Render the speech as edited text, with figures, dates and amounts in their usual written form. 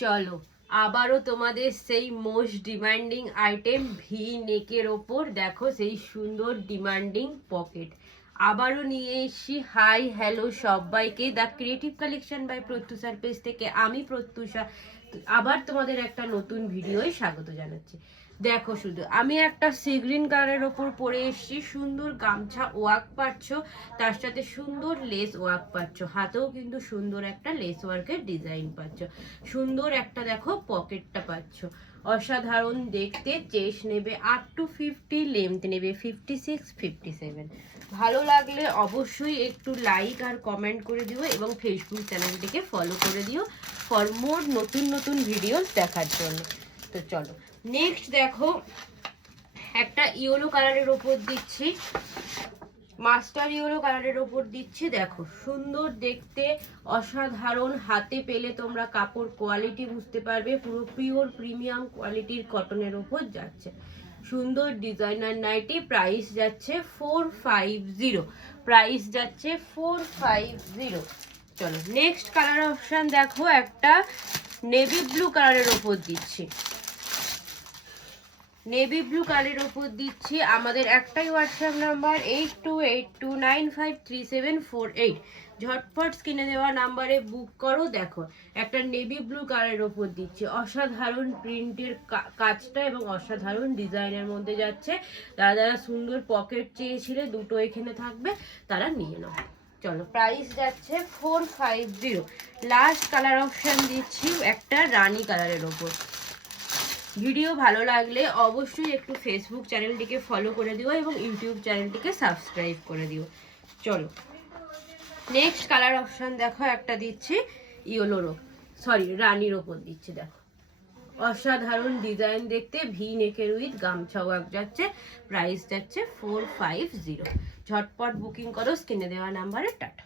চলো আবারও তোমাদের সেই মোস্ট ডিমান্ডিং আইটেম ভি নেকের ওপর দেখো সেই সুন্দর ডিমান্ডিং পকেট আবারও নিয়ে এসেছি। হাই হ্যালো সবাইকে, দ্য ক্রিয়েটিভ কালেকশন বাই প্রত্যুষার পেজ থেকে আমি প্রত্যুষা আবার তোমাদের একটা নতুন ভিডিওয় স্বাগত জানাচ্ছি। দেখো শুধু আমি একটা সি গ্রিন কালারের ওপর পরে এসেছি, সুন্দর গামছা ওয়ার্ক পাচ্ছ, তার সাথে সুন্দর লেস ওয়ার্ক পাচ্ছ, হাতেও কিন্তু সুন্দর একটা লেস ওয়ার্কের ডিজাইন পাচ্ছ, সুন্দর একটা দেখো পকেটটা পাচ্ছ, অসাধারণ দেখতে। চেস্ট নেবে 8-50, লেন্থ নেবে 56-57। ভালো লাগলে অবশ্যই একটু লাইক আর কমেন্ট করে দিও এবং ফেসবুক চ্যানেলটিকে ফলো করে দিও ফর মোর নতুন নতুন ভিডিও দেখার জন্য। তো চলো নেক্সট দেখো একটা ইয়েলো কালারের ওপর দিচ্ছি, মাস্টার ইয়েলো কালারের ওপর দিচ্ছি। দেখো সুন্দর দেখতে, অসাধারণ, হাতে পেলে তোমরা কাপড় কোয়ালিটি বুঝতে পারবে, পুরো পিওর প্রিমিয়াম কোয়ালিটির কটনের ওপর যাচ্ছে। সুন্দর ডিজাইনার নাইটি, প্রাইস যাচ্ছে 450, প্রাইস যাচ্ছে 450। চলো নেক্সট কালার অপশন দেখো একটা নেভি ব্লু কালারের ওপর দিচ্ছি, নেভি ব্লু কালারের ওপর দিচ্ছি। আমাদের একটাই হোয়াটসঅ্যাপ নাম্বার 8282953748, ঝটপট স্ক্রিনে দেওয়া নাম্বারে বুক করো। দেখো একটা নেভি ব্লু কালারের ওপর দিচ্ছি, অসাধারণ প্রিন্টের কাজটা এবং অসাধারণ ডিজাইনের মধ্যে যাচ্ছে। যারা যারা সুন্দর পকেট চেয়েছিলে দুটো এখানে থাকবে, তারা নিয়ে নাও। চলো প্রাইস যাচ্ছে 450। লাস্ট কালার অপশন দিচ্ছি একটা রানী কালারের ওপর। ভিডিও ভালো লাগলে অবশ্যই একটু ফেসবুক চ্যানেলটিকে ফলো করে দিও এবং ইউটিউব চ্যানেলটিকে সাবস্ক্রাইব করে দিও। চলো নেক্সট কালার অপশন দেখো একটা দিচ্ছি ইয়েলোর, রানীর ওপর দিচ্ছি। দেখো অসাধারণ ডিজাইন দেখতে, ভি নেকের উইথ গামছা ওয়ার্ক যাচ্ছে, প্রাইস যাচ্ছে 450। ঝটপট বুকিং করো স্ক্রিনে দেওয়া নাম্বারে। টাটা।